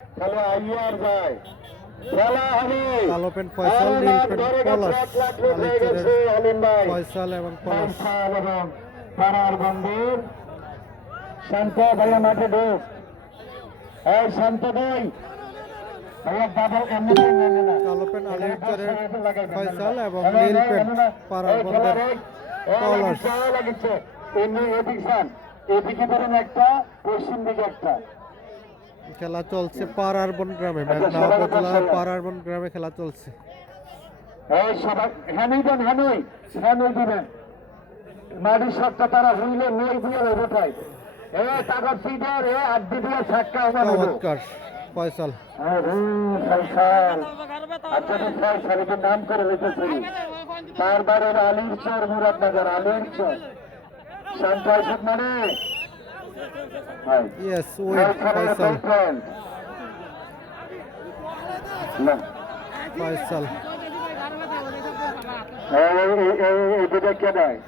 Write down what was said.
খেলা আইয়ার যায় খেলা হবে কালো পেন ফয়সাল, নীল পেন পলাশ, আলিচরের ফয়সাল এবং পলাশ। এবং পাড়ার বন্ধুর শান্ত ভাইয়া মাঠে ঢোক। এই শান্ত ভাই ভাইয়া ডাবল এমনি না কালো পেন আলিচরের ফয়সাল এবং নীল পেন পাড়ার বন্ধের পলাশ। লাগিচ্ছে এমনি এদিকে ধরেন একটা, পশ্চিম দিকে একটা। খেলা চলছে পাড়ারবন গ্রামে, মেঘনা উপজেলার পাড়ারবন গ্রামে খেলা চলছে। এই সবাই হ্যানুই দেন, হ্যানুই দিবেন। মাটির সবটা তারা হইলে মই দিয়ে ওঠায়। এ টাকা ফিডার এ আড্ডি দিয়ে ছাক্কা চমৎকার ফয়সাল। ফয়সাল আচ্ছা ফয়সাল এটার নাম করে রেখেছি বারবারের আলীর চর, মুরাদনগর আলীর চর। শান্ত আইসব মানে ইয়েস উইন ফয়সাল। না ফয়সাল এই দুটো কে দেয়